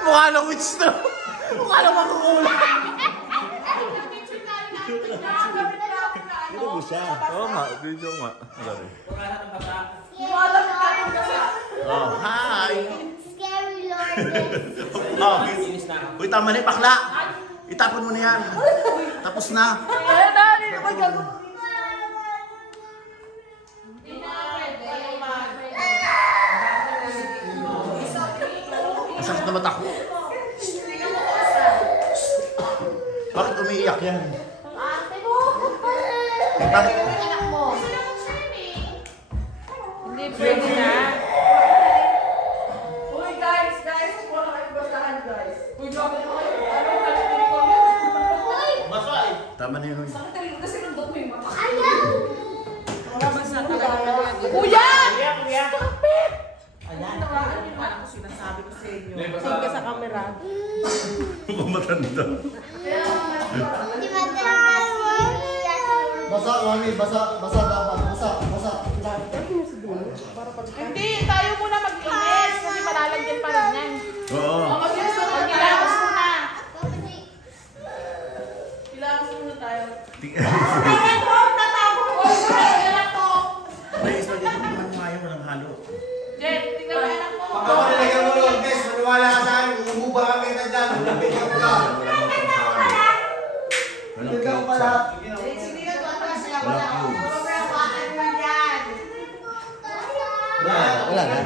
Mukha na witch na. Mukha na makukulang. Ito mo siya. Oo nga, video nga. Oh, hi! Scary Lord. Oh, uy, tama na yung bakla. Itapon mo na yan. Tapos na. Ayan na, hindi naman gagawin. Masakit na mata ko. Bakit umiiyak yan? Ate mo. Bakit? Anak mo. Hindi pwede na. Uy, guys, wala kayong basahan, guys. Uy, bakit mo kayo? Basa eh. Tama na yun. Sakit talaga kasi nandot mo yung mata. Ayaw. Wala basa talaga. Kuya! Stop it! Ayan. Nawakan yung anak ko, sinasabi ko sa inyo. Tingin ka sa camera. Matanda. Di matanda. Basa, mami, basa dapat. Basa. Hindi, tayo muna mag-inis kasi malalagyan pa rin yan. Oo. Mag-ilamos muna. Ilamos muna tayo. May isa dito naman mayo walang halo. Jen, tingnan mo anak mo. Kapag nilagyan mo doon, guys, maniwala ka sa akin, umuuba ka kita dyan. Bigyan ko ka. Bigyan ko pa lahat. Wala na.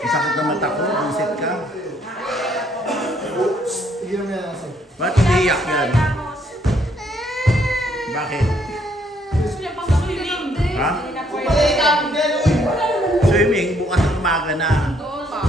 Masakit na mata ko, buset ka. Bigyan mo yan kasi. Ba't umiiyak yan? Bakit? Ha? Swimming, bukas ng umaga na. Oo ba?